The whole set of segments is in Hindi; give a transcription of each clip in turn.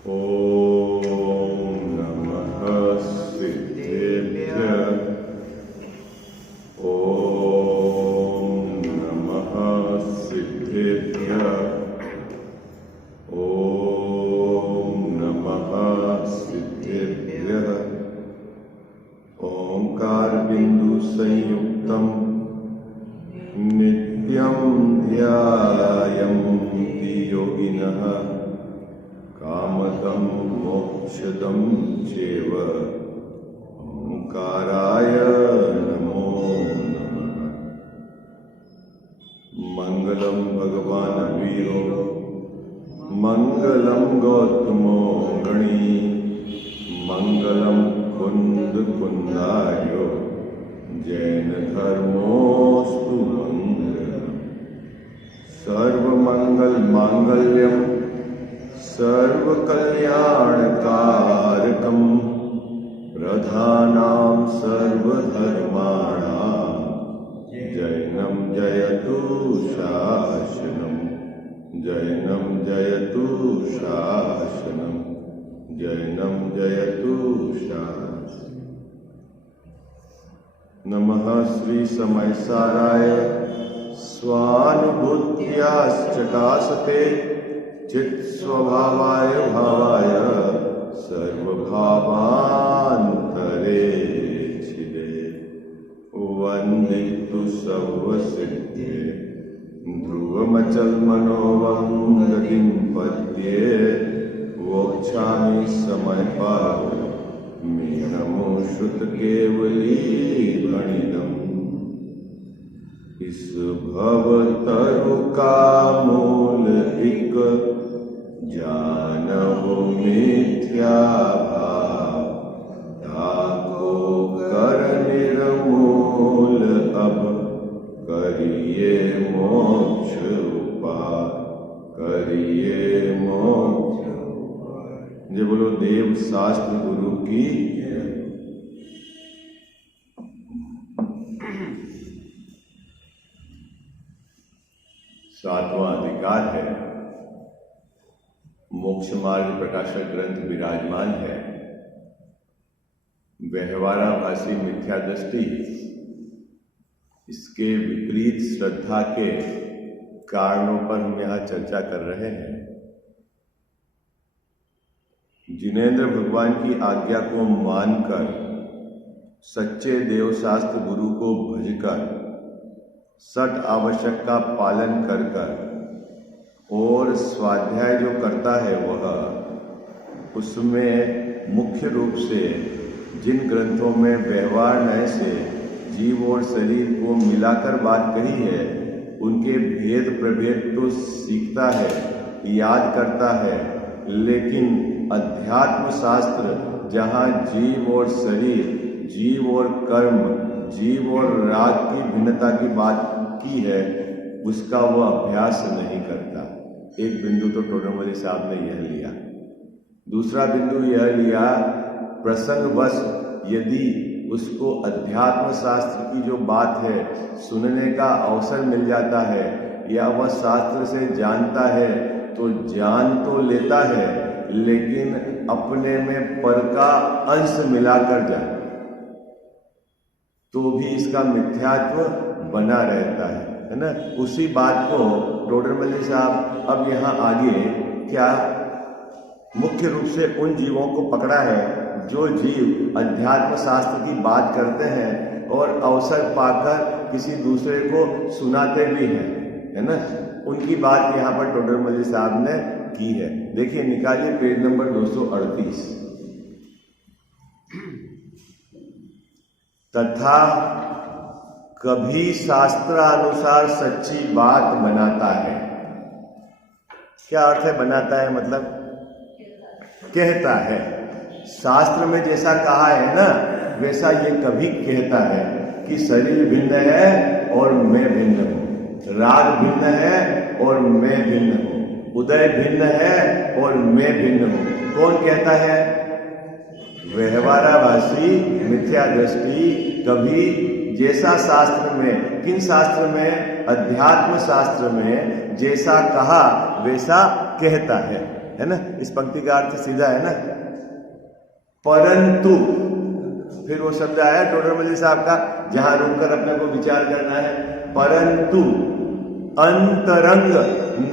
ॐ नमः सिद्धेभ्यः। ॐ नमः सिद्धेभ्यः। ॐ नमः सिद्धेभ्यः। ओंकार बिंदु संयुक्तम नित्यं ध्यायन्ति योगिनः कामदं मोक्षदं चैव। ओंकाराय नमो नमः। मंगलम भगवान वीरो मंगलम गौतमो गणी मंगलम कुंद कुंदायो जैन धर्मोस्तु मंगलम। सर्वमंगल मांगल्यम सर्वकल्याणकारकम प्रधानां सर्वधर्माणां जैनं जयतु शासनम। जैनं जयतु शासनम। जैनं जयतु शासनम। नमः श्री समयसाराय स्वानुभूत्याश्चकासते चित्स्वभावाय भावाय सर्वभावान्तरे छिदे। वन्दितु सर्वसिद्धे ध्रुवमचल मनोवं गतिं पद्ये। वोक्षामि समय पावो मीनमो श्रुत केवली गणितम्। इस भव तरु का मूल एक जानहु मिथ्या भाव। ताको कर निर्मूल अब करिए मोक्ष उपाय। करिए मोक्ष उपाय। जय बोलो देव शास्त्र गुरु की। सातवां अधिकार है। मोक्ष मार्ग प्रकाशक ग्रंथ विराजमान है। व्यवहाराभासी मिथ्या दृष्टि इसके विपरीत श्रद्धा के कारणों पर हम यहाँ चर्चा कर रहे हैं। जिनेंद्र भगवान की आज्ञा को मानकर सच्चे देवशास्त्र गुरु को भजकर सठ आवश्यक का पालन कर कर और स्वाध्याय जो करता है वह उसमें मुख्य रूप से जिन ग्रंथों में व्यवहार न्याय से जीव और शरीर को मिलाकर बात कही है उनके भेद प्रभेद तो सीखता है, याद करता है, लेकिन अध्यात्म शास्त्र जहाँ जीव और शरीर, जीव और कर्म, जीव और राग की भिन्नता की बात की है उसका वह अभ्यास नहीं करता। एक बिंदु तो टोडरमल साहब ने यह लिया। दूसरा बिंदु यह लिया प्रसंगवश यदि उसको अध्यात्म शास्त्र की जो बात है सुनने का अवसर मिल जाता है या वह शास्त्र से जानता है तो जान तो लेता है लेकिन अपने में पर का अंश मिलाकर जाए तो भी इसका मिथ्यात्व बना रहता है ना। उसी बात को टोडरमल साहब अब यहाँ आगे क्या मुख्य रूप से उन जीवों को पकड़ा है जो जीव अध्यात्म शास्त्र की बात करते हैं और अवसर पाकर किसी दूसरे को सुनाते भी हैं, है ना। उनकी बात यहाँ पर टोडरमल साहब ने की है। देखिए, निकालिए पेज नंबर 238। तथा कभी शास्त्रानुसार सच्ची बात बनाता है। क्या अर्थ है बनाता है? मतलब कहता है। शास्त्र में जैसा कहा है ना वैसा ये कभी कहता है कि शरीर भिन्न है और मैं भिन्न हूँ, राग भिन्न है और मैं भिन्न हूँ, उदय भिन्न है और मैं भिन्न हूँ। कौन कहता है? व्यवहाराभासी मिथ्या दृष्टि कभी जैसा शास्त्र में, किन शास्त्र में? अध्यात्म शास्त्र में जैसा कहा वैसा कहता है है ना, इस पंक्ति का अर्थ सीधा है ना। परंतु फिर वो शब्द आया टोडरमल साहब का, जहां रुककर अपने को विचार करना है। परंतु अंतरंग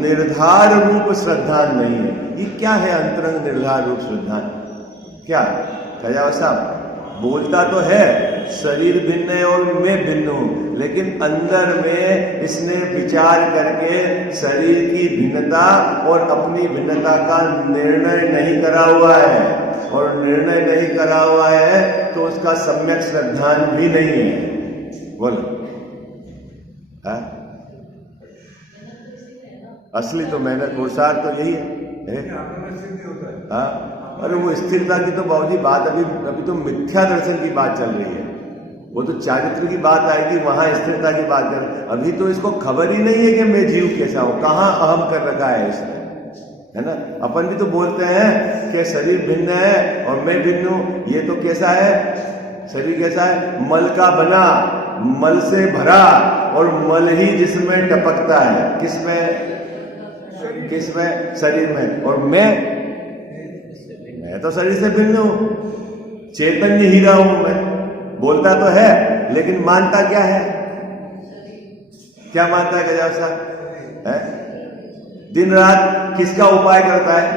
निर्धार रूप श्रद्धा नहीं है। ये क्या है अंतरंग निर्धार रूप श्रद्धा? क्या खजाव साहब बोलता तो है शरीर भिन्न है और मैं भिन्न हूं, लेकिन अंदर में इसने विचार करके शरीर की भिन्नता और अपनी भिन्नता का निर्णय नहीं करा हुआ है, और निर्णय नहीं करा हुआ है तो उसका सम्यक श्रद्धान भी नहीं है। बोलो असली तो मेहनत पुरुषार्थ तो यही है। हाँ, अरे वो स्थिरता की तो बहुत ही बात अभी तो मिथ्या दर्शन की बात चल रही है। वो तो चारित्र की बात आएगी, वहां स्थिरता की बात कर। अभी तो इसको खबर ही नहीं है कि मैं जीव कैसा हूं, कहां अहम कर रखा है इसने, है ना। अपन भी तो बोलते हैं कि शरीर भिन्न है और मैं भिन्न हूं। ये तो कैसा है, शरीर कैसा है, मल का बना, मल से भरा, और मल ही जिसमें टपकता है। किसमें? शरीर में। और मैं तो शरीर से भिन्न हूं, चैतन्य हीरा हूं मैं। बोलता तो है लेकिन मानता क्या है? क्या मानता है गजाव साहब? दिन रात किसका उपाय करता है?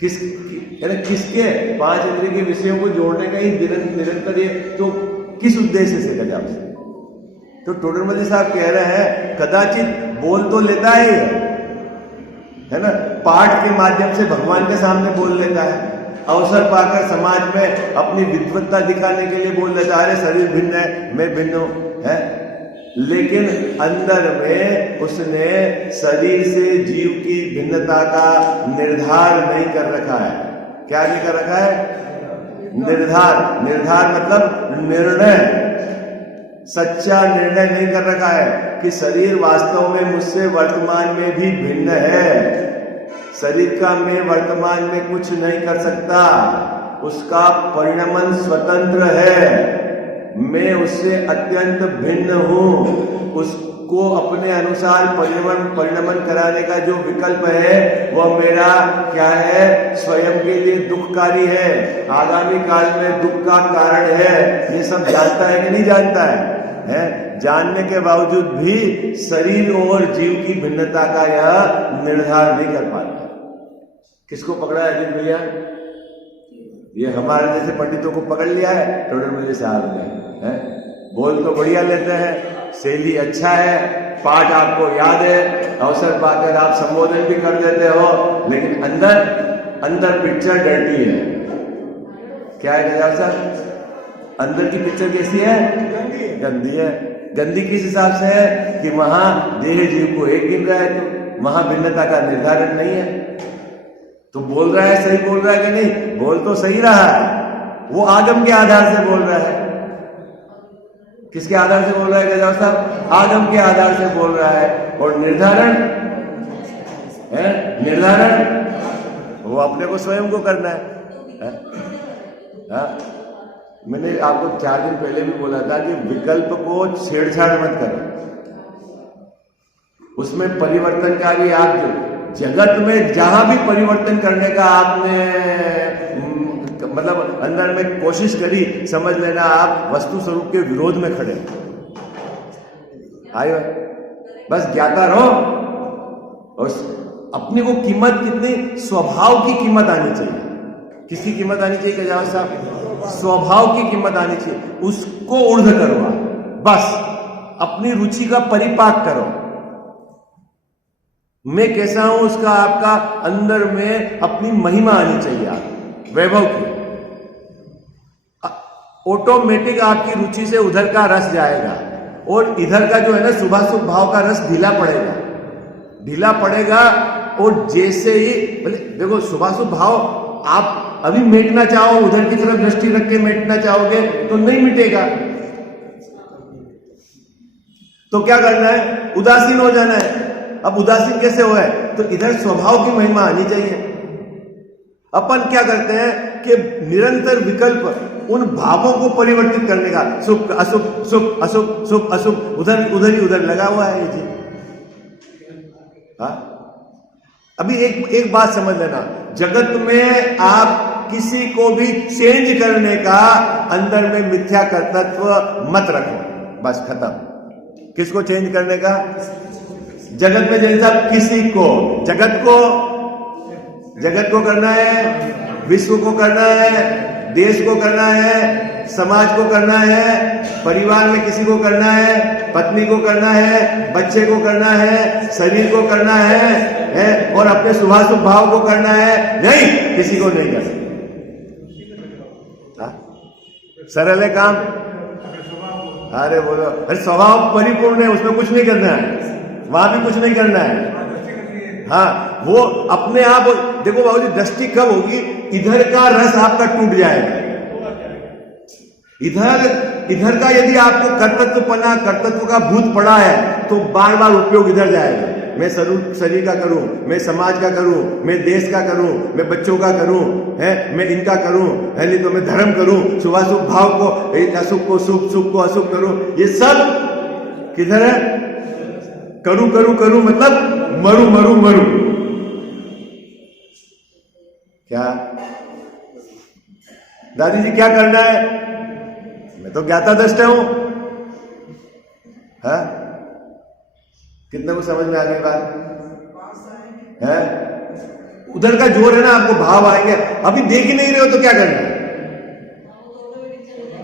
किसके 5 इंद्रिय के विषयों को जोड़ने का ही निरंतर ये तो किस उद्देश्य से गजाव से? तो टोडरमल साहब कह रहे हैं कदाचित बोल तो लेता है ना, पाठ के माध्यम से भगवान के सामने बोल लेता है, अवसर पाकर समाज में अपनी विद्वत्ता दिखाने के लिए बोल लेता है, शरीर भिन्न है मैं भिन्न हूं, है। लेकिन अंदर में उसने शरीर से जीव की भिन्नता का निर्धार नहीं कर रखा है। क्या नहीं कर रखा है? निर्धार मतलब निर्णय, सच्चा निर्णय नहीं कर रखा है कि शरीर वास्तव में मुझसे वर्तमान में भी भिन्न है। शरीर का मैं वर्तमान में कुछ नहीं कर सकता, उसका परिणमन स्वतंत्र है। मैं उससे अत्यंत भिन्न हूं। उसको अपने अनुसार परिणमन कराने का जो विकल्प है वह मेरा क्या है? स्वयं के लिए दुखकारी है, आगामी काल में दुख का कारण है। ये सब जानता है कि नहीं जानता है? जानने के बावजूद भी शरीर और जीव की भिन्नता का यह निर्धार नहीं कर पाता। किसको पकड़ा है अजीत भैया? ये हमारे जैसे पंडितों को पकड़ लिया है टोडरमल साहब ने। बोल तो बढ़िया लेते हैं, शैली अच्छा है, पाठ आपको याद है, अवसर पाकर आप संबोधन भी कर देते हो, लेकिन अंदर पिक्चर डर्टी है। क्या है गजाव साहब? अंदर की पिक्चर कैसी है? गंदी है। गंदी किस हिसाब से है कि वहां देह जीव को एक गिन रहा है, तो वहां भिन्नता का निर्धारण नहीं है। तो बोल रहा है, सही बोल रहा है कि नहीं? बोल तो सही रहा है, वो आगम के आधार से बोल रहा है। किसके आधार से बोल रहा है गजाव साहब? आगम के आधार से बोल रहा है। और निर्धारण वो अपने को स्वयं को करना है। मैंने आपको 4 दिन पहले भी बोला था कि विकल्प को छेड़छाड़ मत करो, उसमें परिवर्तनकारी आप जगत में जहां भी परिवर्तन करने का आपने मतलब अंदर में कोशिश करी, समझ लेना आप वस्तु स्वरूप के विरोध में खड़े। आयो, बस ज्ञाता रहो। और अपनी को कीमत कितनी, स्वभाव की कीमत आनी चाहिए। किसकी कीमत आनी चाहिए गजाव साहब? स्वभाव की कीमत आनी चाहिए। उसको ऊर्ध्व करो, बस अपनी रुचि का परिपाक करो। मैं कैसा हूं उसका आपका अंदर में अपनी महिमा आनी चाहिए, आप वैभव की। ऑटोमेटिक आपकी रुचि से उधर का रस जाएगा और इधर का जो है ना शुभाशुभ भाव का रस ढीला पड़ेगा। और जैसे ही देखो शुभाशुभ भाव आप अभी मेटना चाहो, उधर की तरफ दृष्टि रख के मेटना चाहोगे तो नहीं मिटेगा। तो क्या करना है? उदासीन हो जाना है। अब उदासीन कैसे हो है? तो इधर स्वभाव की महिमा आनी चाहिए। अपन क्या करते हैं कि निरंतर विकल्प उन भावों को परिवर्तित करने का, सुख अशुभ, सुख अशुभ, सुख अशुभ, उधर ही उधर लगा हुआ है। ये हाँ, अभी एक बात समझ लेना, जगत में आप किसी को भी चेंज करने का अंदर में मिथ्या कर्तृत्व मत रखो, बस खत्म। किसको चेंज करने का? जगत में जैसा किसी को, जगत को करना है, विश्व को करना है, देश को करना है, समाज को करना है, परिवार में किसी को करना है, पत्नी को करना है, बच्चे को करना है, शरीर को करना है और अपने शुभाशुभ भाव को करना है, नहीं, किसी को नहीं करना। सरल है काम। अरे बोलो, अरे स्वभाव परिपूर्ण है, उसमें कुछ नहीं करना है, वहां भी कुछ नहीं करना है। हाँ, वो अपने आप देखो बाबूजी, दृष्टि कब होगी? इधर का रस आपका टूट जाएगा। इधर का यदि आपको कर्तृत्व का भूत पड़ा है तो बार बार उपयोग इधर जाएगा। मैं शरीर का करूं, मैं समाज का करूं, मैं देश का करूं, मैं बच्चों का करूं, मैं इनका करूं, है नहीं तो मैं धर्म करूं, शुभाशुभ भाव को, अशुभ को शुभ, शुभ को अशुभ करूं। ये सब किधर है? करूं मतलब मरू। क्या दादी जी क्या करना है? मैं तो ज्ञाता दृष्टा हूं। हाँ, कितने को समझ में आ गई बात है? उधर का जोर है ना, आपको भाव आएंगे। अभी देख ही नहीं रहे हो तो क्या करना है?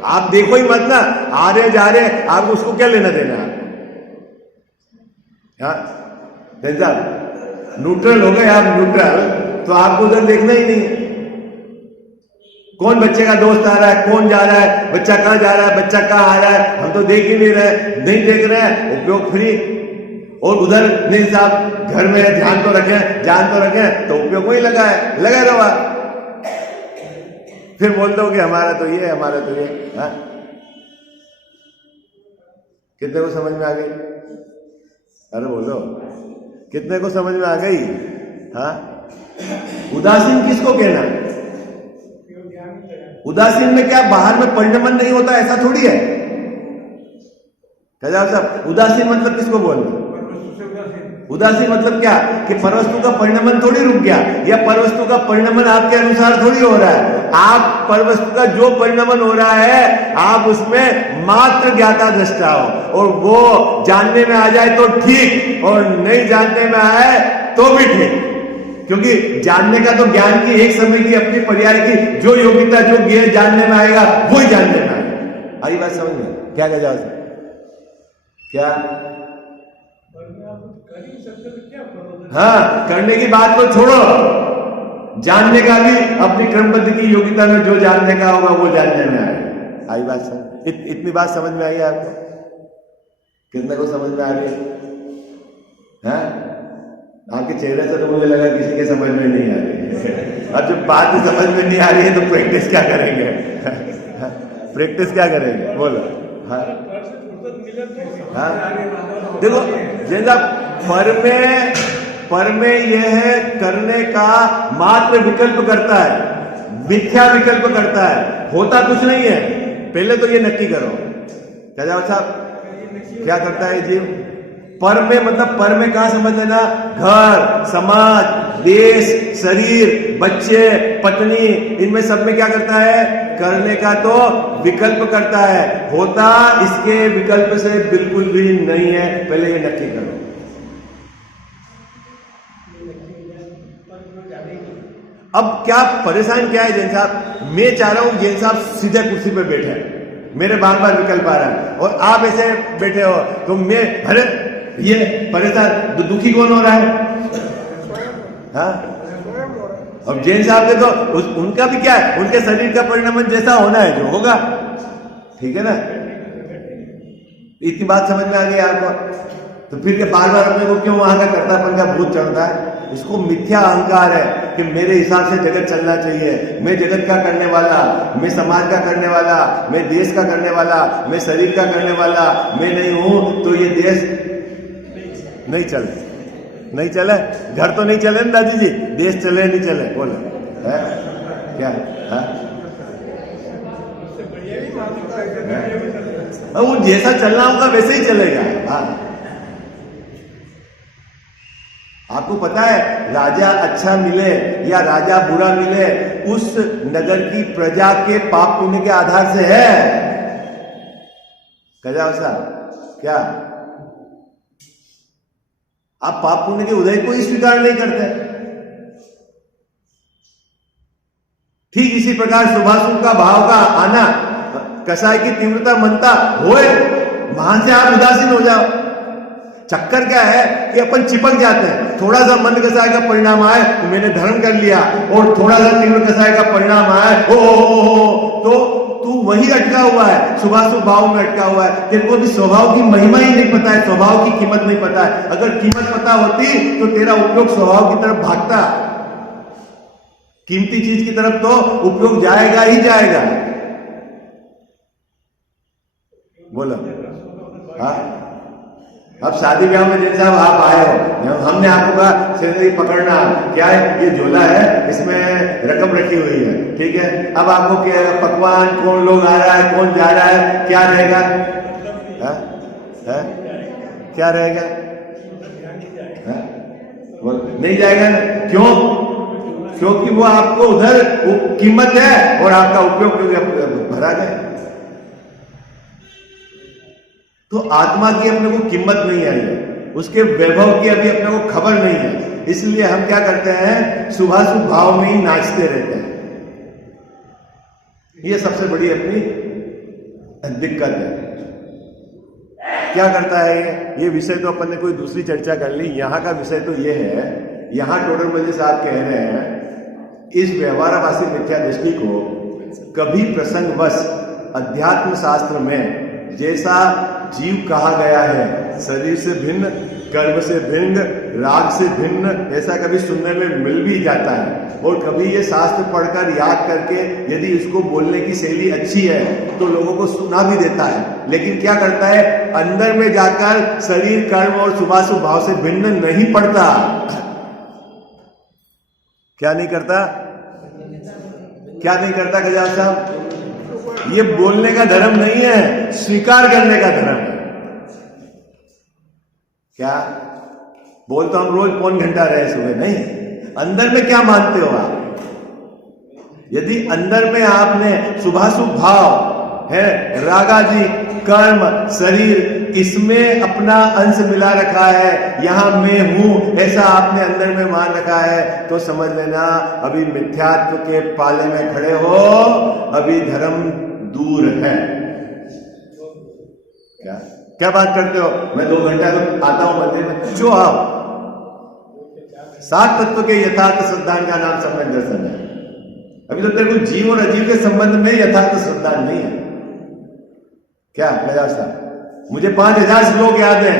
आप देखो ही मत ना, आ रहे जा रहे, आपको उसको क्या लेना देना? हाँ, न्यूट्रल हो गए आप, न्यूट्रल, तो आपको उधर देखना ही नहीं। कौन बच्चे का दोस्त आ रहा है, कौन जा रहा है, बच्चा कहां जा रहा है, बच्चा कहां आ रहा है, हम तो देख ही नहीं देख रहे हैं, उपयोग फ्री। और उधर नहीं साहब, घर में ध्यान तो रखें, तो उपयोग वही लगा रहा। फिर बोल दो कि हमारा तो ये, हमारा तो ये। हाँ, कितने को समझ में आ गई? अरे बोलो, कितने को समझ में आ गई? हाँ, उदासीन किसको कहना? उदासीन में क्या बाहर में परिणमन नहीं होता, ऐसा थोड़ी है। कह साहब, उदासीन मतलब किसको बोलना? उदासीन मतलब क्या? कि परवस्तु का परिणमन थोड़ी रुक गया, या परवस्तु का परिणमन आपके अनुसार थोड़ी हो रहा है। आप परवस्तु का जो परिणमन हो रहा है, आप उसमें मात्र ज्ञाता दृष्टा हो, और वो जानने में आ जाए तो ठीक, और नहीं जानने में आए तो भी ठीक। क्योंकि जानने का तो ज्ञान की एक समय की अपनी पर्याय की जो योग्यता, जो ज्ञान जानने में आएगा वही जानने में आएगा। आई बात समझ में? क्या कह जाओ? क्या? हाँ, करने की बात तो छोड़ो, जानने का भी अपनी क्रमबद्ध की योग्यता में जो जानने का होगा वो जानने में आएगा। आई बात समझ? इतनी बात समझ में आई आपको? कितने को समझ में आ रही है? आपके चेहरे से तो मुझे लगा किसी के समझ में नहीं आ रही है। अब जब बात समझ में नहीं आ रही है तो प्रैक्टिस क्या करेंगे? प्रैक्टिस क्या करेंगे? बोलो। हाँ, देखो, जैसा पर में यह है, करने का मात्र विकल्प करता है, मिथ्या विकल्प करता है, होता कुछ नहीं है। पहले तो ये नक्की करो। क्या जाओ साहब, क्या करता है जीव? पर में मतलब पर में कहा समझ लेना? घर, समाज, देश, शरीर, बच्चे, पत्नी, इनमें सब में क्या करता है? करने का तो विकल्प करता है, होता इसके विकल्प से बिल्कुल भी नहीं है। पहले ये नक्की करो। अब क्या परेशान क्या है जैन साहब? मैं चाह रहा हूं जैन साहब सीधे कुर्सी पे बैठे, मेरे बार बार विकल्प आ रहा है, और आप ऐसे बैठे हो, तो मैं अरे ये परेशान, दुखी कौन हो रहा है? हाँ, अब जैन साहब के तो उनका भी क्या है, उनके शरीर का परिणाम जैसा होना है जो होगा, ठीक है ना? इतनी बात समझ में आ गई आपको? तो फिर के बार बार अपने को क्यों वहां का कर्तापन का भूत चढ़ता है? इसको मिथ्या अहंकार है कि मेरे हिसाब से जगत चलना चाहिए, मैं जगत का करने वाला, मैं समाज का करने वाला, मैं देश का करने वाला, मैं शरीर का करने वाला मैं नहीं हूं, तो ये देश नहीं चले। घर तो नहीं चले ना दादी जी, देश चले नहीं चले? बोलो है क्या? है वो जैसा चलना होगा वैसे ही चलेगा। हाँ, आपको पता है राजा अच्छा मिले या राजा बुरा मिले उस नगर की प्रजा के पाप पुण्य के आधार से है। साहब क्या आप पाप पुण्य के उदय को ही स्वीकार नहीं करते? ठीक इसी प्रकार शुभाशुभ का भाव का आना, कसाय की तीव्रता मनता होए, वहां से आप उदासीन हो जाओ। चक्कर क्या है कि अपन चिपक जाते हैं। थोड़ा सा मंद कसाय का परिणाम आए तो मैंने धर्म कर लिया, और थोड़ा सा तीव्र कसाय का परिणाम आए तो तू वही अटका हुआ है, शुभाशुभ भाव में अटका हुआ है। तेरे को भी स्वभाव की महिमा ही नहीं पता है, स्वभाव की कीमत नहीं पता है। अगर कीमत पता होती तो तेरा उपयोग स्वभाव की तरफ भागता। कीमती चीज की तरफ तो उपयोग जाएगा ही जाएगा। बोलो। हाँ, अब शादी ब्याह में जैसे आप आए हो, हमने आपको कहा सैलरी पकड़ना क्या है, ये झोला है, इसमें रकम रखी हुई है, ठीक है। अब आपको क्या पकवान, कौन लोग आ रहा है, कौन जा रहा है, क्या रहेगा? क्या रहेगा? नहीं जाएगा ना? क्यों? क्योंकि वो आपको उधर कीमत है और आपका उपयोग भरा गया। तो आत्मा की अपने को कीमत नहीं आई है, उसके वैभव की अभी अपने को खबर नहीं है, इसलिए हम क्या करते हैं, शुभाशुभ भाव में ही नाचते रहते हैं। ये सबसे बड़ी अपनी दिक्कत है। क्या करता है ये विषय तो अपन ने कोई दूसरी चर्चा कर ली। यहां का विषय तो ये है, यहां टोडरमल साहब कह रहे हैं इस व्यवहारवासी मिथ्या दृष्टि को कभी प्रसंगवश अध्यात्म शास्त्र में जैसा जीव कहा गया है, शरीर से भिन्न, कर्म से भिन्न, राग से भिन्न, ऐसा कभी सुनने में मिल भी जाता है। और कभी ये शास्त्र पढ़कर याद करके यदि इसको बोलने की शैली अच्छी है तो लोगों को सुना भी देता है, लेकिन क्या करता है, अंदर में जाकर शरीर, कर्म और शुभाशुभ भाव से भिन्न नहीं पड़ता। क्या नहीं करता? क्या नहीं करता गजानन साहब? ये बोलने का धर्म नहीं है, स्वीकार करने का धर्म है। क्या बोल तो हम रोज पौन घंटा रहे सुबह, नहीं, अंदर में क्या मानते हो आप? यदि अंदर में आपने शुभाशुभ भाव है, रागादि कर्म, शरीर, इसमें अपना अंश मिला रखा है, यहां मैं हूं ऐसा आपने अंदर में मान रखा है, तो समझ लेना अभी मिथ्यात्व के पाले में खड़े हो, अभी धर्म दूर है। क्या क्या बात करते हो? मैं 2 घंटा तो आता हूं मंदिर में, जो आप 7 तत्व के यथार्थ सिद्धांत का नाम सम्यक दर्शन है। अभी तो तेरे को जीव और अजीव के संबंध में यथार्थ सिद्धांत नहीं है। क्या गजा साहब? मुझे 5000 श्लोक याद है,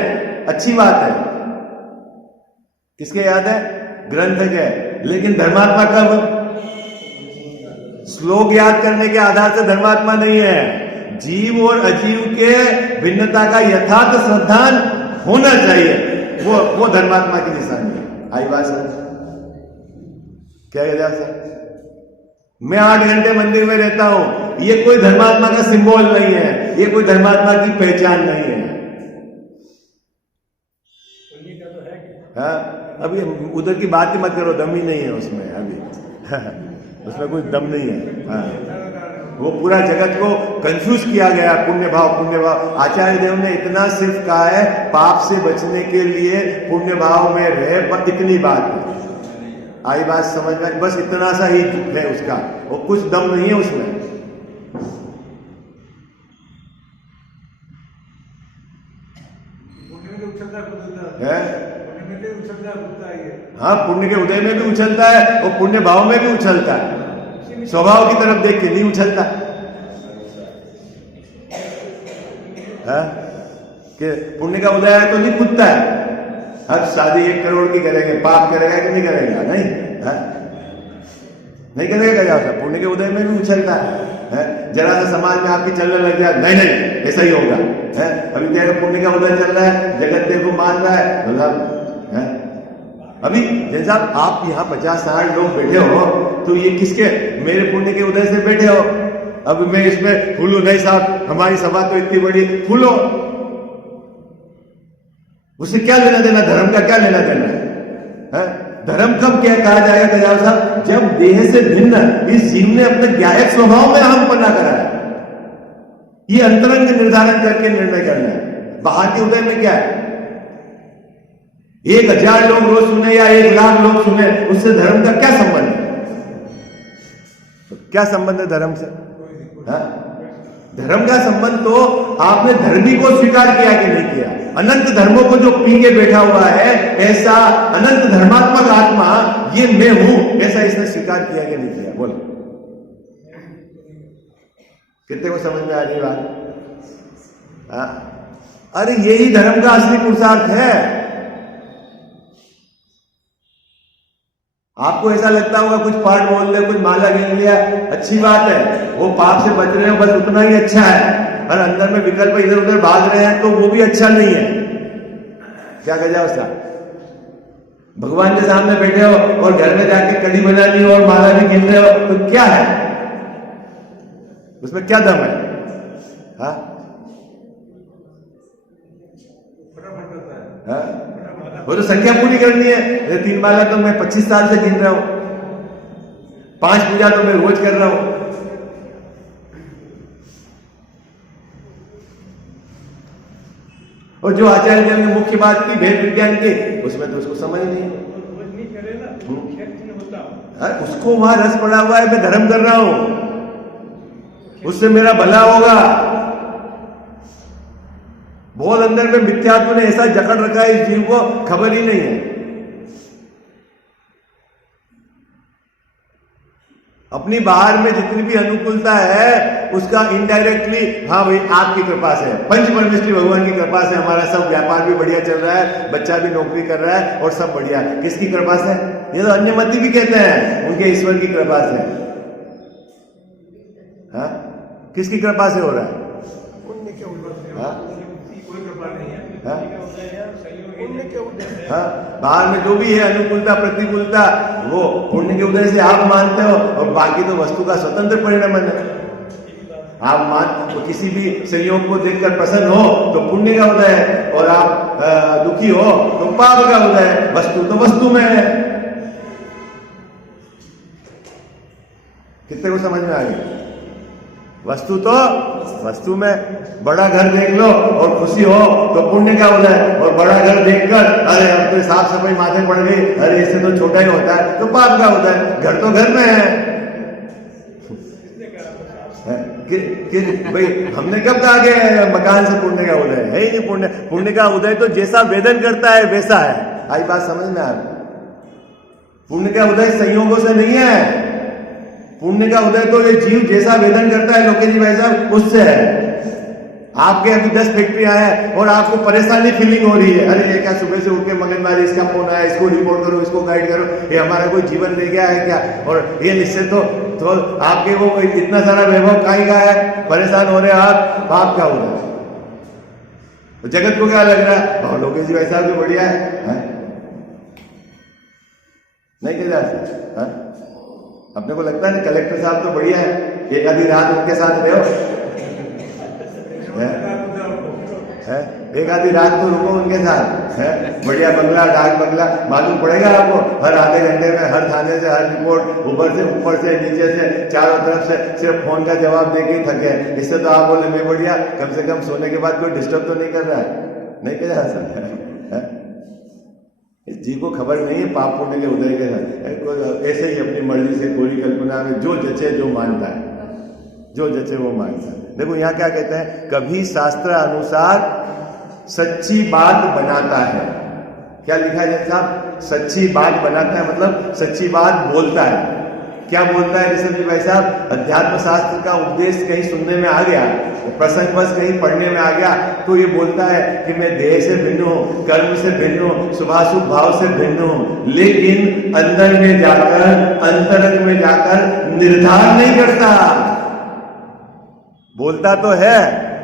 अच्छी बात है। किसके याद है? ग्रंथ के। लेकिन धर्मात्मा कब? श्लोक याद करने के आधार से धर्मात्मा नहीं है। जीव और अजीव के भिन्नता का यथार्थ श्रद्धान होना चाहिए, वो धर्मात्मा की निशानी है। आई बात समझ? क्या गजा साहब? मैं 8 घंटे मंदिर में रहता हूं, ये कोई धर्मात्मा का सिंबल नहीं है, ये कोई धर्मात्मा की पहचान नहीं है। हाँ, अभी उधर की बात ही मत करो, दम ही नहीं है उसमें अभी उसमें कोई दम नहीं है। हाँ, वो पूरा जगत को कंफ्यूज किया गया, पुण्य भाव पुण्य भाव। आचार्य देव ने इतना सिर्फ कहा है, पाप से बचने के लिए पुण्य भाव में रहे, पर इतनी बात है। आई बात समझ में? बस इतना सा ही है उसका, वो कुछ दम नहीं है उसमें। है? हाँ, पुण्य के उदय में भी उछलता है और पुण्य भाव में भी उछलता है। स्वभाव की तरफ देख के नहीं उछलता है कि पुण्य का उदय है तो नहीं कूदता है। हर शादी 1 करोड़ की करेंगे, पाप करेगा कि नहीं करेगा? नहीं है? नहीं करेगा। क्या पुण्य के उदय में भी उछलता है। जरा सा समाज में आपकी चलने लग जाए, नहीं नहीं ऐसा ही होगा है। अभी क्या पुण्य का उदय चल रहा है, जगत देखो मान रहा है, मतलब है। अभी जैसा आप यहाँ 50-60 लोग बैठे हो, तो ये किसके? मेरे पुण्य के उदय से बैठे हो। अब मैं इसमें फूलू नहीं साहब, हमारी सभा तो इतनी बड़ी, फूलो, उससे क्या लेना देना? धर्म का क्या लेना देना है? धर्म कब क्या कहा जाएगा कजाव साहब? जब देह से भिन्न इस जीव ने अपने ज्ञायक स्वभाव में अहमपना करा है। ये अंतरंग निर्धारण करके निर्णय करना है। बाहर के उदय में क्या है? 1000 लोग रोज सुने या 1 लाख लोग सुने, उससे धर्म का क्या संबंध है? तो क्या संबंध है धर्म से? धर्म का संबंध तो आपने धर्मी को स्वीकार किया कि नहीं किया। अनंत धर्मों को जो पी के बैठा हुआ है, ऐसा अनंत धर्मात्मक आत्मा ये मैं हूं, ऐसा इसने स्वीकार किया कि नहीं किया? बोलो, कितने को समझ में आ रही बात? अरे यही धर्म का असली पुरुषार्थ है। आपको ऐसा लगता होगा कुछ पाठ बोल लिया, कुछ माला गिन लिया, अच्छी बात है, वो पाप से बच रहे हो, बस उतना ही अच्छा है। और अंदर में विकल्प इधर उधर भाग रहे हैं तो वो भी अच्छा नहीं है। क्या कह जाए उसका? भगवान के सामने बैठे हो और घर में जाके कड़ी बना ली हो और माला भी गिन रहे हो, तो क्या है उसमें? क्या दम है? हाँ, वो तो संख्या पूरी करनी है। 3 माला तो मैं 25 साल से गिन रहा हूं, 5 पूजा तो मैं रोज कर रहा हूं। और जो आचार्य जी ने मुख्य बात की भेद विज्ञान की, उसमें तो उसको समझ नहीं है। उसको वहां रस पड़ा हुआ है, मैं धर्म कर रहा हूं, उससे मेरा भला होगा। बहुत अंदर में मिथ्यात्व ने ऐसा जकड़ रखा है इस जीव को, खबर ही नहीं है। अपनी बाहर में जितनी भी अनुकूलता है उसका इनडायरेक्टली, हाँ भाई आपकी कृपा से, पंच परमेश्वरी भगवान की कृपा से हमारा सब व्यापार भी बढ़िया चल रहा है, बच्चा भी नौकरी कर रहा है और सब बढ़िया। किसकी कृपा से? ये तो अन्यमति भी कहते हैं, उनके ईश्वर की कृपा से। हाँ, किसकी कृपा से हो रहा है? हाँ, बाहर में जो भी है अनुकूलता प्रतिकूलता, वो पुण्य के उदय से आप मानते हो, और बाकी तो वस्तु का स्वतंत्र परिणाम है। आप मान तो किसी भी संयोग को देखकर प्रसन्न हो तो पुण्य का उदय है, और आप दुखी हो तो पाप का उदय है। वस्तु तो वस्तु में है। कितने को समझ में आ गई? वस्तु तो वस्तु में। बड़ा घर देख लो और खुशी हो तो पुण्य का उदय, और बड़ा घर देखकर अरे अब तो साफ सफाई माथे पड़ गई, अरे इससे तो छोटा ही होता है, तो पाप का उदय। घर तो घर में है। भाई हमने कब कहा कि मकान से पुण्य का उदय है ही नहीं। पुण्य का उदय तो जैसा वेदन करता है वैसा है। आई बात समझ में आ रही? पुण्य का उदय संयोगों से नहीं है। पुण्य का उदय तो ये जीव जैसा वेदन करता है लोकेश जी भाई साहब, उससे है। आपके अभी 10 फैक्ट्रियां हैं और आपको परेशानी फीलिंग हो रही है, अरे ये क्या सुबह से उठ के मगनमारी, इसका फोन आया, इसको रिपोर्ट करो, इसको गाइड करो, ये हमारा कोई जीवन ले गया है क्या? और ये निश्चित तो आपके वो इतना सारा वैभव कहीं का है, परेशान हो रहे आप, पाप का हो रहा है। तो जगत को क्या लग रहा है? लोकेश जी भाई साहब तो बढ़िया है, नहीं क्या जाता? अपने को लगता है ना कलेक्टर साहब तो बढ़िया है, एक आधी रात उनके साथ रहो, एक आधी रात तो रुको उनके साथ, है बढ़िया बंगला, डाक बंगला। मालूम पड़ेगा आपको हर आधे घंटे में, हर थाने से हर रिपोर्ट, ऊपर से नीचे से चारों तरफ से सिर्फ फोन का जवाब दे के ही थके। इससे तो आप बोले मैं बढ़िया, कम से कम सोने के बाद कोई डिस्टर्ब तो नहीं कर रहा है। नहीं क्या जा सकता है? इस जीव को खबर नहीं है पाप पुण्य के उदय के साथ। ऐसे ही अपनी मर्जी से कोरी कल्पना में जो जचे जो मानता है, जो जचे वो मानता है। देखो यहाँ क्या कहते हैं, कभी शास्त्र अनुसार सच्ची बात बनाता है। क्या लिखा है साहब? सच्ची बात बनाता है, मतलब सच्ची बात बोलता है। क्या बोलता है ऋषभ जी भाई साहब? अध्यात्म शास्त्र का उपदेश कहीं सुनने में आ गया, प्रसंगवश कहीं पढ़ने में आ गया, तो ये बोलता है कि मैं देह से भिन्न हूं, कर्म से भिन्न हूं, शुभाशुभ भाव से भिन्न हूं, लेकिन अंदर में जाकर, अंतरंग में जाकर निर्धार नहीं करता। बोलता तो है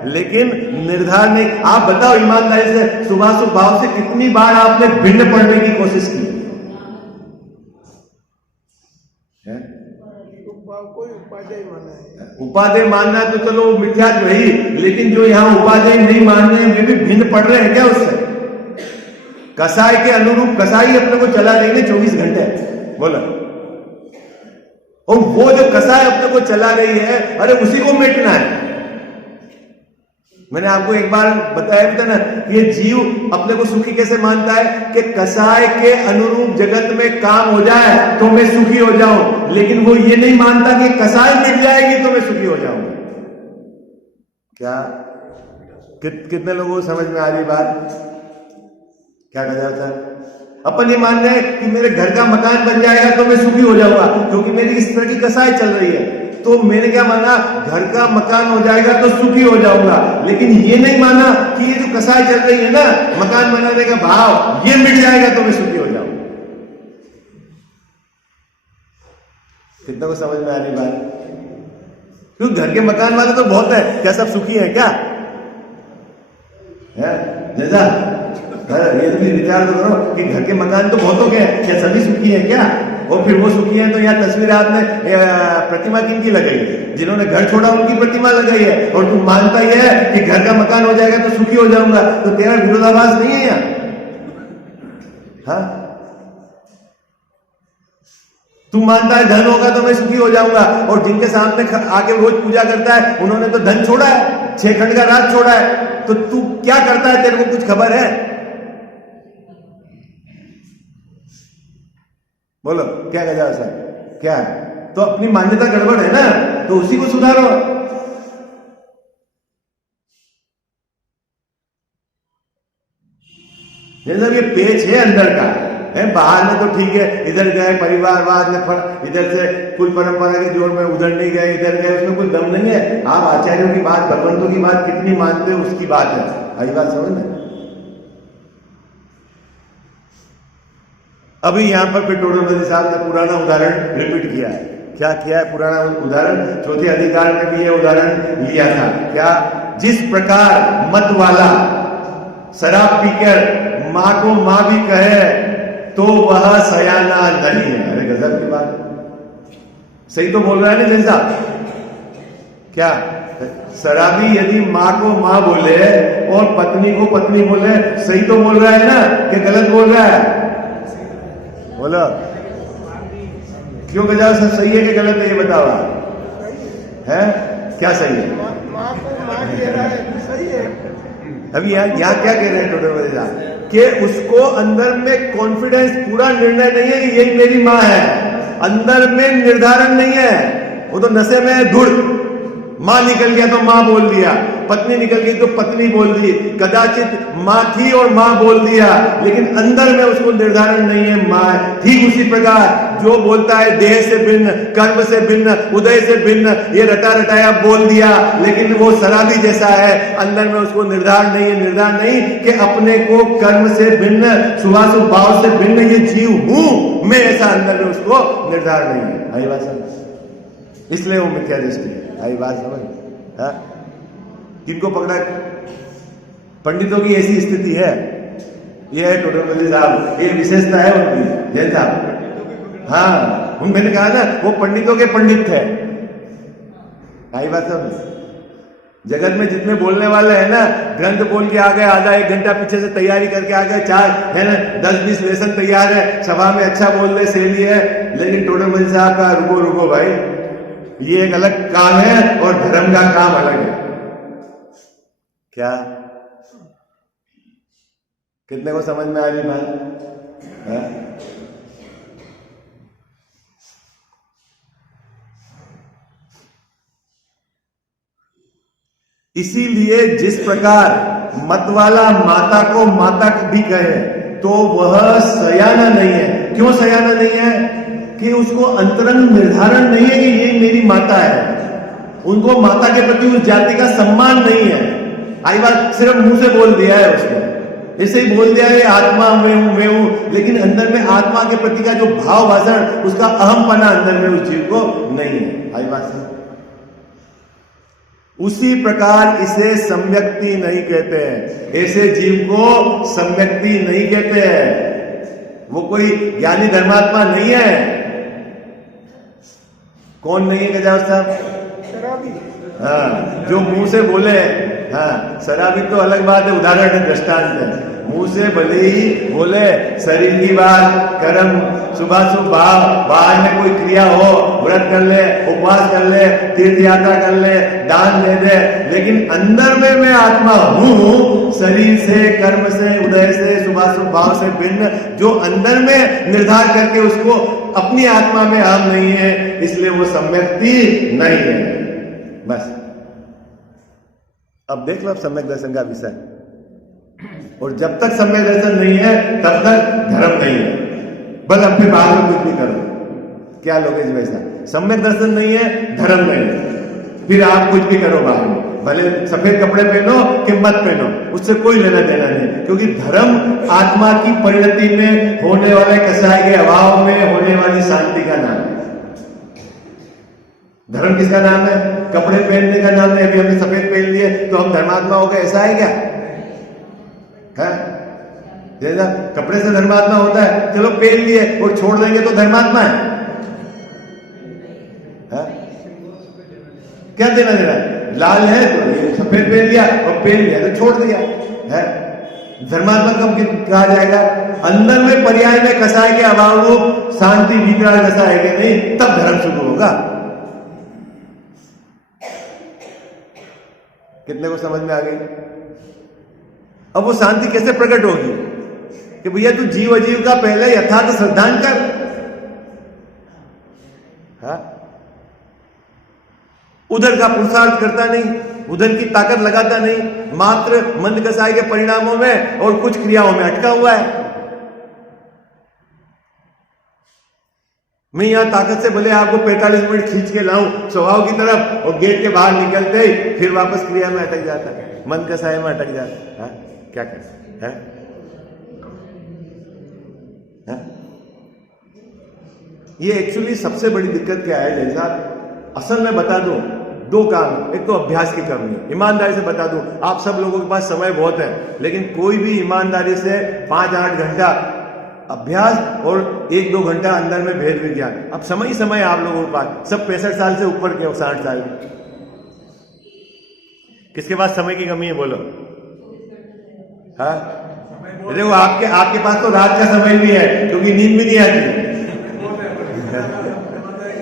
लेकिन निर्धार नहीं। आप बताओ ईमानदारी से, शुभाशुभ भाव से कितनी बार आपने भिन्न पढ़ने की कोशिश की है? कोई उपादेय माना है। उपादेय मानना है तो चलो मिथ्यात्व ही, लेकिन जो यहाँ उपादेय नहीं मान रहे हैं वे भी भिन्न पढ़ रहे हैं क्या उससे? कसाई के अनुरूप कसाई अपने को चला रही है 24 घंटे। बोलो, और वो जो कसाई अपने को चला रही है, अरे उसी को मिटना है। मैंने आपको एक बार बताया भी था ना, ये जीव अपने को सुखी कैसे मानता है कि कसाई के अनुरूप जगत में काम हो जाए तो मैं सुखी हो जाऊं, लेकिन वो ये नहीं मानता कि कसाई मिट जाएगी तो मैं सुखी हो जाऊंगा। क्या कितने लोगों को समझ में आ रही बात? क्या कहा जाता है? अपन ये मान रहे हैं कि मेरे घर का मकान बन जाएगा तो मैं सुखी हो जाऊंगा, क्योंकि मेरी इस तरह की कसाई चल रही है। तो मैंने क्या माना, घर का मकान हो जाएगा तो सुखी हो जाऊंगा, लेकिन ये नहीं माना कि ये जो कसाई चल रही है ना, मकान बनाने का भाव, ये मिट जाएगा तो मैं सुखी हो जाऊंगा। कितना को समझ में आ रही बात? क्योंकि घर के मकान वाले तो बहुत है, क्या सब सुखी है क्या? है जैसा ये तो विचार तो करो कि घर के मकान तो बहुतों के हैं, क्या सभी सुखी है क्या? और फिर वो सुखी है तो यहाँ तस्वीर आपने प्रतिमा किनकी लगाई है? जिन्होंने घर छोड़ा उनकी प्रतिमा लगाई है, और तुम मानता ही है कि घर का मकान हो जाएगा तो सुखी हो जाऊंगा, तो तेरा विरोधाभास नहीं है यहाँ? हाँ, तू मानता है धन होगा तो मैं सुखी हो जाऊंगा, और जिनके सामने आके रोज पूजा करता है उन्होंने तो धन छोड़ा है, 6 खंड का राज छोड़ा है, तो तू क्या करता है? तेरे को कुछ खबर है? बोलो, क्या कहा जाए सर? क्या है? तो अपनी मान्यता गड़बड़ है ना, तो उसी को सुधारो। जैसा ये पेच है अंदर का है, बाहर में तो ठीक है, इधर गए परिवारवाद में, इधर से कुल परंपरा के जोर में उधर नहीं गए, इधर गए, उसमें कोई दम नहीं है। आप आचार्यों की बात, भगवंतों की बात कितनी मानते हो उसकी बात है। आई बात समझ में? अभी यहां पर फिर टोडर मल्ली साहब ने पुराना उदाहरण रिपीट किया है। क्या किया है? पुराना उदाहरण चौथे अधिकार में भी ये उदाहरण लिया था। क्या? जिस प्रकार मत वाला शराब पीकर मां को मां भी कहे तो वह सयाना नहीं है। अरे गजब की बात, सही तो बोल रहा है ना जैन साहब? क्या शराबी यदि मां को मां बोले और पत्नी को पत्नी बोले, सही तो बोल रहा है ना कि गलत बोल रहा है? बोलो, क्यों गजा सर सही है कि गलत है? ये बताओ है क्या सही है? माँ को माँ कह रहा है, सही है। अभी यहाँ क्या कह रहे हैं टोटल वजह कि उसको अंदर में कॉन्फिडेंस, पूरा निर्णय नहीं है कि यही मेरी माँ है, अंदर में निर्धारण नहीं है, वो तो नशे में है, धुर। मां निकल गया तो मां बोल दिया, पत्नी निकल गई तो पत्नी बोल दी, कदाचित मां थी और मां बोल दिया, लेकिन अंदर में उसको निर्धारण नहीं है मां है। ठीक उसी प्रकार जो बोलता है देह से भिन्न, कर्म से भिन्न, उदय से भिन्न, ये रटा रटाया बोल दिया, लेकिन वो शराबी जैसा है, अंदर में उसको निर्धारण नहीं है। निर्धारण नहीं कि अपने को कर्म से भिन्न, शुभाशुभ भाव से भिन्न ये जीव हूं मैं, ऐसा अंदर में उसको निर्धारण नहीं है। आई बात समझ? इसलिए वो मिथ्या दृष्टि है। आई बात समझ? हाँ, किनको पकड़ा? पंडितों की ऐसी स्थिति है, ये है टोटल मल्ली साहब, ये विशेषता है उनकी जैन साहब। हाँ, उन मैंने कहा ना वो पंडितों के पंडित थे। आई बात समझ? जगत में जितने बोलने वाले हैं ना, ग्रंथ बोल के आ गए, आधा 1 घंटा पीछे से तैयारी करके आ गए, 4 है ना 10-20 लेसन तैयार है, सभा में अच्छा बोल रहे, सैली है, लेकिन टोटल मल्ली साहब का रुको रुको भाई, ये एक अलग काम है और धर्म का काम अलग है। क्या? कितने को समझ में आ रही बात? इसीलिए जिस प्रकार मतवाला माता को माता भी कहे तो वह सयाना नहीं है। क्यों सयाना नहीं है? कि उसको अंतरंग निर्धारण नहीं है कि ये मेरी माता है, उनको माता के प्रति उस जाति का सम्मान नहीं है। आई बात? सिर्फ मुंह से बोल दिया है उसने, ऐसे ही बोल दिया है आत्मा मैं हूं, लेकिन अंदर में आत्मा के प्रति का जो भाव भाषण, उसका अहमपना अंदर में उस जीव को नहीं है। आई बात? उसी प्रकार इसे सम्यक्ति नहीं कहते हैं, ऐसे जीव को सम्यक्ति नहीं कहते हैं। वो कोई ज्ञानी धर्मात्मा नहीं है। कौन नहीं है गजाव साहब? शराबी। हाँ, जो मुंह से बोले। हाँ, शराबी तो अलग बात है, उदाहरण है, दृष्टांत है। मुंह से भले ही बोले, शरीर की बात, कर्म, सुबह भाव, बाहर में कोई क्रिया हो, व्रत कर ले, उपवास कर ले, तीर्थ यात्रा कर ले, दान दे दे, लेकिन अंदर में मैं आत्मा हूं, शरीर से, कर्म से, उदय से, सुबह भाव से भिन्न, जो अंदर में निर्धार करके उसको अपनी आत्मा में हम नहीं है, इसलिए वो सम्यक्ति नहीं है। बस अब देख लो, अब सम्यक दर्शन का विषय, और जब तक सम्यक दर्शन नहीं है तब तक धर्म नहीं है। बस अब फिर बाहर में कुछ भी करो, क्या लोगे जी वैसा, सम्यक दर्शन नहीं है, धर्म नहीं है, फिर आप कुछ भी करो बाहर में, भले सफेद कपड़े पहनो कि मत पहनो, उससे कोई लेना देना नहीं, क्योंकि धर्म आत्मा की परिणति में होने वाले कसाई के अभाव में होने वाली शांति का नाम है। धर्म किसका नाम है? कपड़े पहनने का नाम है। अभी हमने सफेद पहन लिए तो हम धर्मात्मा हो गए, ऐसा है क्या? है जैसा कपड़े से धर्मात्मा होता है, चलो पहन लिए और छोड़ देंगे तो धर्मात्मा है? क्या देना देना है? लाल है तो ये सफेद पहन लिया और पहन लिया तो छोड़ दिया है। धर्मात्मा कब कहा जाएगा? अंदर में पर्याय में कसाय के अभाव रूप शांति विकराल दशा है कि नहीं, तब धर्म शुरू होगा। कितने को समझ में आ गई? अब वो शांति कैसे प्रकट होगी कि भैया तू जीव अजीव का पहले यथार्थ श्रद्धान कर। हाँ? उधर का पुरुषार्थ करता नहीं, उधर की ताकत लगाता नहीं, मात्र मंद कसाई के परिणामों में और कुछ क्रियाओं में अटका हुआ है। मैं यहां ताकत से भले आपको 45 मिनट खींच के लाऊं स्वभाव की तरफ, और गेट के बाहर निकलते ही फिर वापस क्रिया में अटक जाता है, मन कसाई में अटक जाता है। क्या कर है? ये एक्चुअली सबसे बड़ी दिक्कत क्या है जैसा असल में बता दूं, दो काम, एक तो अभ्यास की कमी है। ईमानदारी से बता दूं, आप सब लोगों के पास समय बहुत है, लेकिन कोई भी ईमानदारी से 5-8 घंटा अभ्यास और 1-2 घंटा अंदर में भेद विज्ञान, अब समय ही समय आप लोगों के पास, सब 65 साल से ऊपर के 60 साल, किसके पास समय की कमी है बोलो? हाँ देखो, आपके पास तो रात का समय भी है क्योंकि नींद भी नहीं आती।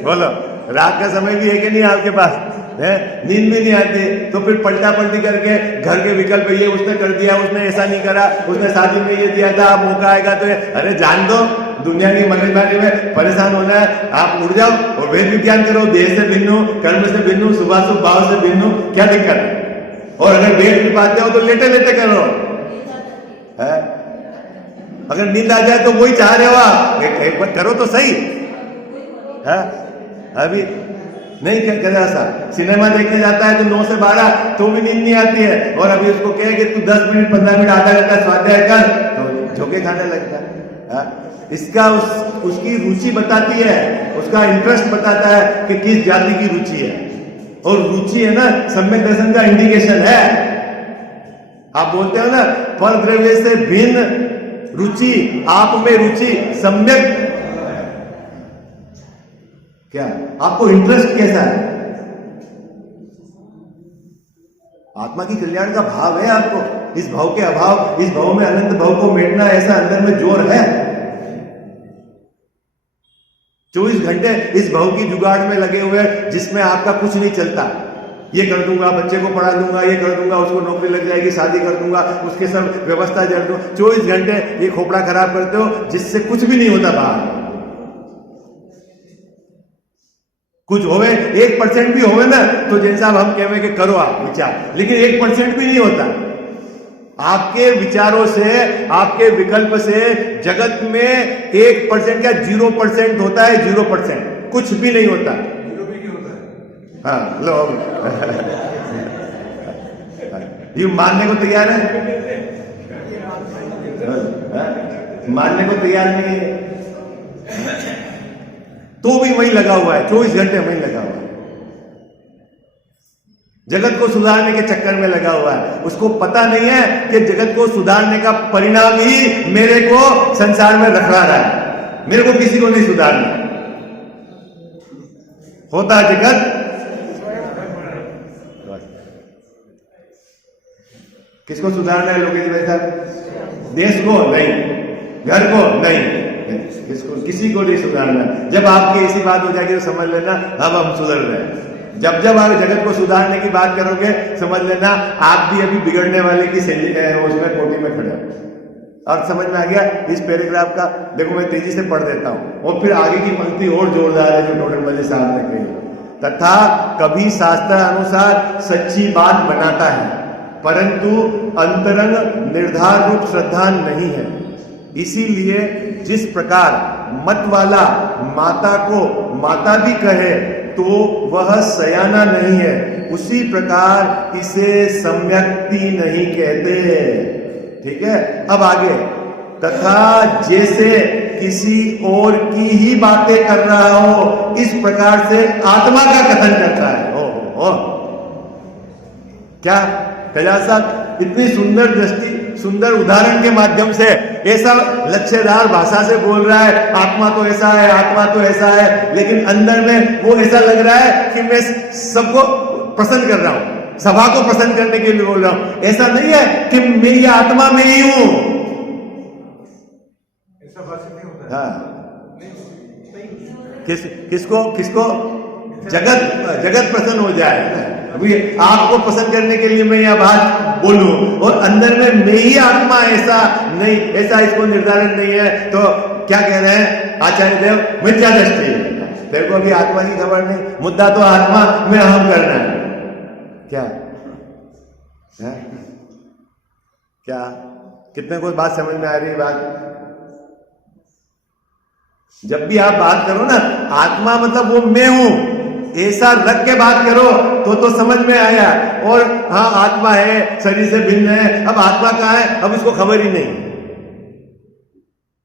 बोलो, रात का समय भी है कि नहीं आपके पास? है, नींद भी नहीं आती, तो फिर पलटा पलटी करके घर के विकल्प, ये उसने कर दिया, उसने ऐसा नहीं करा, उसने शादी में ये दिया था, अब मौका आएगा तो अरे जान दो, दुनिया की मगजमारी में परेशान होना है, आप उड़ जाओ और वेद विज्ञान करो, देह से भिन्न हो, कर्म से भिन्न हो, शुभाशुभ भाव से भिन्न हो, क्या दिक्कत है? और अगर वेद भी पाते हो तो लेटे लेटे करो। है? अगर नींद आ जाए तो वही चाह रहे हो आप, एक बार करो तो सही है। अभी नहीं करता सा, सिनेमा देखने जाता है तो 9 से 12 तो भी नींद नहीं आती है, और अभी उसको कहे कि तू 10 मिनट 15 मिनट आधा घंटा स्वाध्याय कर तो झोंके खाने लगता है। इसका उसकी रुचि बताती है, उसका इंटरेस्ट बताता है कि किस जाति की रुचि है, और रुचि है ना सम्यक दर्शन का इंडिकेशन है। आप बोलते हो ना फल द्रव्य से भिन्न रुचि, आप में रुचि सम्यक, क्या आपको इंटरेस्ट कैसा है? आत्मा की कल्याण का भाव है आपको, इस भाव के अभाव, इस भाव में अनंत भाव को मेटना, ऐसा अंदर में जोर है। 24 घंटे इस भाव की जुगाड़ में लगे हुए हैं जिसमें आपका कुछ नहीं चलता। ये कर दूंगा, बच्चे को पढ़ा दूंगा, ये कर दूंगा, उसको नौकरी लग जाएगी, शादी कर दूंगा, उसके सब व्यवस्था जड़ दूं। 24 घंटे ये खोपड़ा खराब करते हो जिससे कुछ भी नहीं होता बाहर। कुछ होवे 1% भी होवे ना तो जैसा साहब हम कहें कि करो आप विचार, लेकिन 1% भी नहीं होता। आपके विचारों से, आपके विकल्प से जगत में 1% का 0% होता है, 0%, कुछ भी नहीं होता। हाँ लो ये मानने को तैयार है? मानने को तैयार नहीं है तो भी वही लगा हुआ है, 24 घंटे वही लगा हुआ है, जगत को सुधारने के चक्कर में लगा हुआ है। उसको पता नहीं है कि जगत को सुधारने का परिणाम ही मेरे को संसार में रखा रहा है, मेरे को किसी को नहीं सुधारना। होता जगत किसको सुधारना है लोकेश भाई साहब? देश को नहीं, घर को नहीं, किसको? किसी को नहीं सुधारना। जब आपकी ऐसी बात हो जाएगी तो समझ लेना अब हम सुधर रहे हैं। जब जब आप जगत को सुधारने की बात करोगे समझ लेना आप भी अभी बिगड़ने वाले की उसमें कोटि में खड़े हो। और समझ में आ गया इस पैराग्राफ का? देखो मैं तेजी से पढ़ देता हूं और फिर आगे की पंक्ति और जोरदार है जो टोडरमल साहब ने कही। तथा कभी शास्त्र अनुसार सच्ची बात बनाता है परंतु अंतरंग निर्धार रूप श्रद्धा नहीं है। इसीलिए जिस प्रकार मत वाला माता को माता भी कहे तो वह सयाना नहीं है, उसी प्रकार इसे सम्यक्ति नहीं कहते। ठीक है, अब आगे। तथा जैसे किसी और की ही बातें कर रहा हो इस प्रकार से आत्मा का कथन करता है। ओ क्या कैलाश साहब इतनी सुंदर दृष्टि, सुंदर उदाहरण के माध्यम से ऐसा लक्ष्यदार भाषा से बोल रहा है आत्मा तो ऐसा है, आत्मा तो ऐसा है, लेकिन अंदर में वो ऐसा लग रहा है कि मैं सबको प्रसन्न कर रहा हूं, सभा को प्रसन्न करने के लिए बोल रहा हूं। ऐसा नहीं है कि मैं ये आत्मा में ही हूं। ऐसा भाषित नहीं होता। हाँ, किसको जगत प्रसन्न हो जाए ना। अभी आपको पसंद करने के लिए मैं यह बात बोलूं और अंदर में मैं ही आत्मा ऐसा नहीं, ऐसा इसको निर्धारण नहीं है तो क्या कह रहे हैं आचार्य देव? मिथ्या दृष्टि। तेरे को अभी आत्मा की खबर नहीं, मुद्दा तो आत्मा में अहम करना है। क्या है? क्या कितने को बात समझ में आ रही है? बात जब भी आप बात करो ना आत्मा मतलब वो मैं हूं ऐसा रख के बात करो तो समझ में आया। और हाँ आत्मा है, शरीर से भिन्न है, अब आत्मा कहाँ है अब इसको खबर ही नहीं।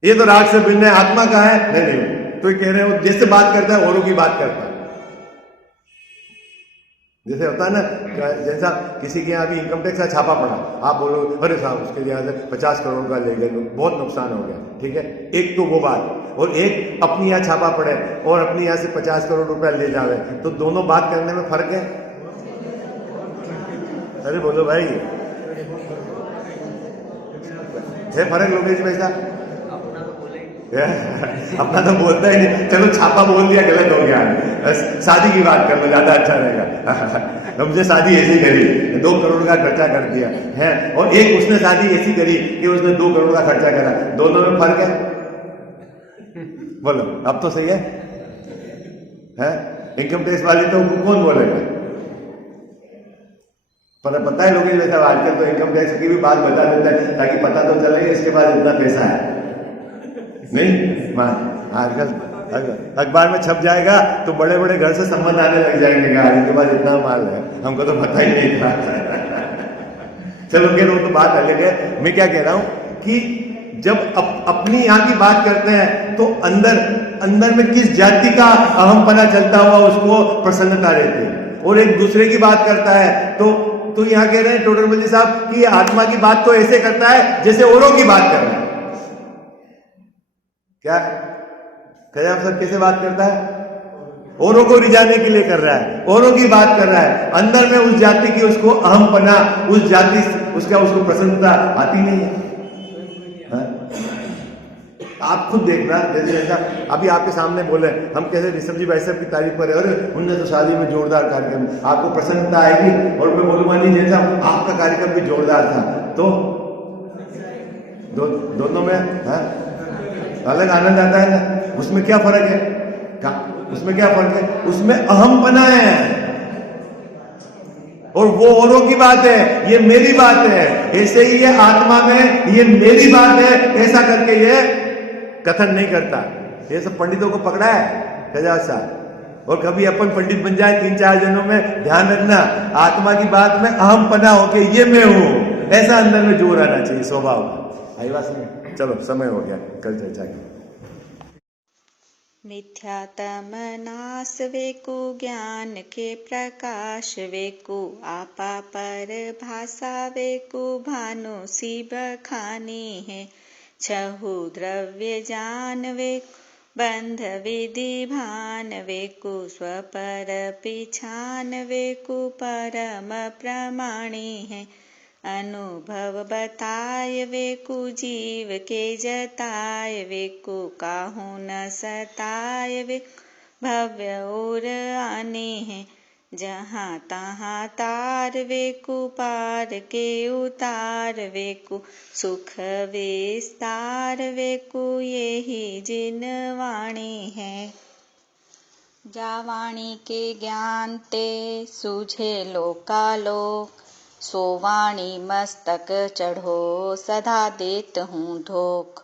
ये तो राग से भिन्न है, आत्मा कहाँ है? नहीं तो ये कह रहे हो जैसे बात करता है औरों की बात करता है। जैसे होता है ना, जैसा किसी के यहाँ भी इनकम टैक्स का छापा पड़ा, आप बोलो अरे साहब उसके यहाँ से 50 करोड़ का ले गए, बहुत नुकसान हो गया। ठीक है, एक तो वो बात, और एक अपनी यहाँ छापा पड़े और अपनी यहाँ से 50 करोड़ रुपया ले जावे, तो दोनों बात करने में फर्क है? अरे बोलो भाई, है फर्क लोकेश भाई साहब? अपना तो बोलता ही नहीं। चलो छापा बोल दिया, गलत हो गया। शादी की बात कर लो, ज्यादा अच्छा रहेगा। हमसे शादी ऐसी करी, 2 करोड़ का खर्चा कर दिया है, और एक उसने शादी ऐसी करी कि उसने 2 करोड़ का खर्चा करा, दोनों में फर्क है? बोलो अब तो सही है? इनकम टैक्स वाली तो कौन बोलेगा? पर पता है लोग वैसा आजकल तो इनकम टैक्स की भी बात बता देता है ताकि पता तो चले इसके पास इतना पैसा है। नहीं आजकल अखबार में छप जाएगा तो बड़े बड़े घर से संबंध आने लग जाएंगे, इनके पास इतना माल है, हमको तो पता ही नहीं था। चलो फिर वो तो बात अलग है। मैं क्या कह रहा हूं कि जब अपनी यहाँ की बात करते हैं तो अंदर में किस जाति का अहमपना चलता हुआ उसको प्रसन्नता रहती है, और एक दूसरे की बात करता है तो यहाँ कह रहे हैं टोडरमल साहब कि आत्मा की बात तो ऐसे करता है जैसे औरों की बात कर रहा है। क्या आप सब कैसे बात करता है? औरों को रिझाने के लिए कर रहा है, औरों की बात कर रहा है, अंदर में उस जाति की उसको अहमपना, उस जाति उसको प्रसन्नता आती नहीं है। आप खुद देखना, जैसा अभी आपके सामने बोले हम कैसे ऋषभ जी भाई साहब की तारीफ करें, अरे उनने तो शादी में जोरदार कार्यक्रम, आपको प्रसन्नता आएगी। और मैं बोलूंगा नहीं जैसा आपका कार्यक्रम भी जोरदार था, तो दोनों में अलग आनंद आता है ना। उसमें क्या फर्क है? उसमें क्या फर्क है? उसमें अहमपना है, और वो औरों की बात है, ये मेरी बात है। ऐसे ही ये आत्मा में ये मेरी बात है ऐसा करके ये कथन नहीं करता। ये सब पंडितों को पकड़ा है कैलाश साहब। और कभी अपन पंडित बन जाए 3-4 जनों में, ध्यान रखना आत्मा की बात में अहमपना होके ये मैं हूं, ऐसा अंदर में जोर आना चाहिए स्वभाव का। आई बात नहीं? चलो समय हो गया, कल चर्चा की। मिथ्यातम नाश वेकु ज्ञान के प्रकाश वेकु आपा पर भाषा वेकु भानु शिव खानी है छहु द्रव्य जान वेकु बंध विधि भान वेकु स्वपर पिछान वेकु परम प्रमाणी है अनुभव बताय वेकु जीव के जताय वेकु काहू न सताय वे भव्य और आने हैं जहाँ तहाँ तार वेकु पार के उतार वेकु सुख विस्तार वेकु यही जिन वाणी है। जा वाणी के ज्ञान ते सूझे लोकालोक सो वाणी मस्तक चढ़ो सदा देत हूँ धोख।